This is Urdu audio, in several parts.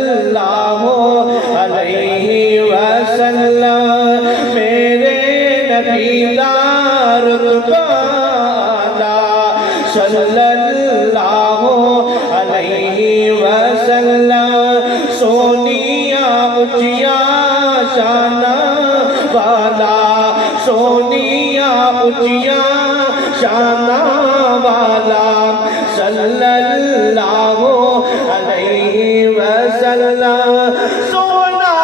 اللہ علیہ وسلم میرے نبی دا رتبہ صلی اللہ علیہ وسلم سونیا اچیا شان والا سونیا اچیا شان والا صلی اللہ علیہ وسلم سونا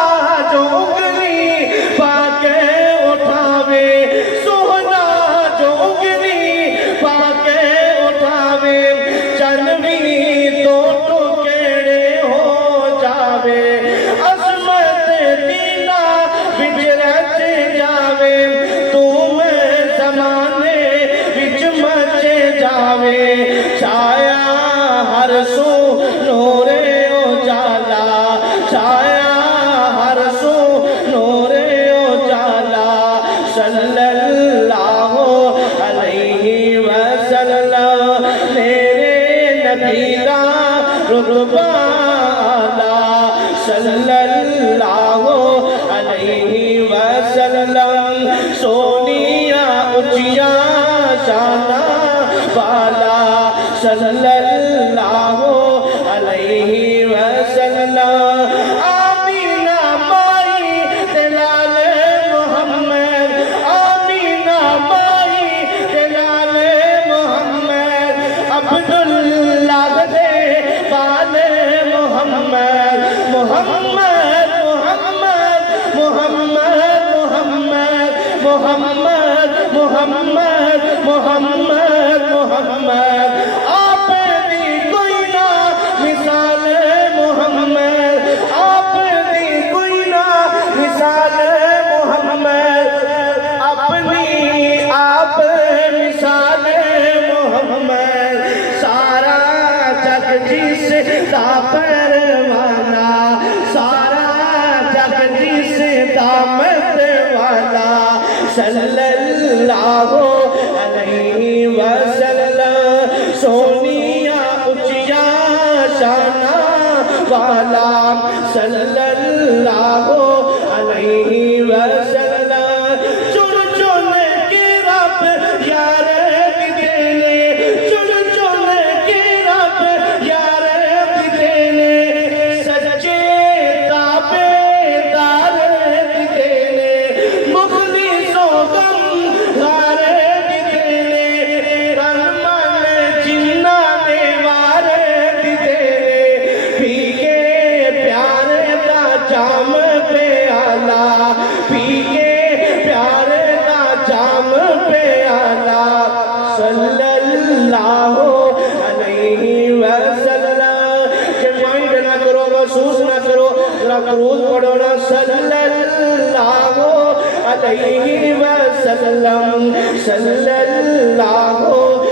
جو انگلی پاکے اٹھاوے سونا جو انگلی پاکے اٹھاوے چنوی تو ٹکڑے ہو جاوے عظمت دینا وچ رچ جاوے تم زمانے وچ مچ جاوے چھایا ہر سو نورے اجالا چھایا ہر سو نورے اجالا صلی اللہ علیہ وسلم میرے نبی دا رتبہ صلی اللہ علیہ وسلم سونیا اچیا شان والا صلی اللہ علیہ وسلم آمینہ مائی دلال محمد آمینہ مائی دلال محمد عبداللہ دے بال محمد محمد محمد محمد محمد محمد محمد محمد آپ دی کوئی نہ مثال محمد آپ دی کوئی نہ مثال محمد اپنی آپ مثال محمد سارا جگ جس دا پروانہ سارا جگ جس دا مت والا صلی اللہ علیہ وسلم سونیا اچیا شان والا صلی اللہ علیہ وسلم چن چن کے رب یار دینے چن چن کے رب یار دینے سچے تابے دار دینے مخلصوں غم غار دینے رن من جنہ نے وار دینے پی کے پیارے دا جام پیالہ پی کے پیارے دا جام پیالہ صلی اللہ علیہ وسلم کہ مائنڈ نہ کرو محسوس نہ کرو ذرا درود پڑھو نا صلی اللہ علیہ وسلم صلی اللہ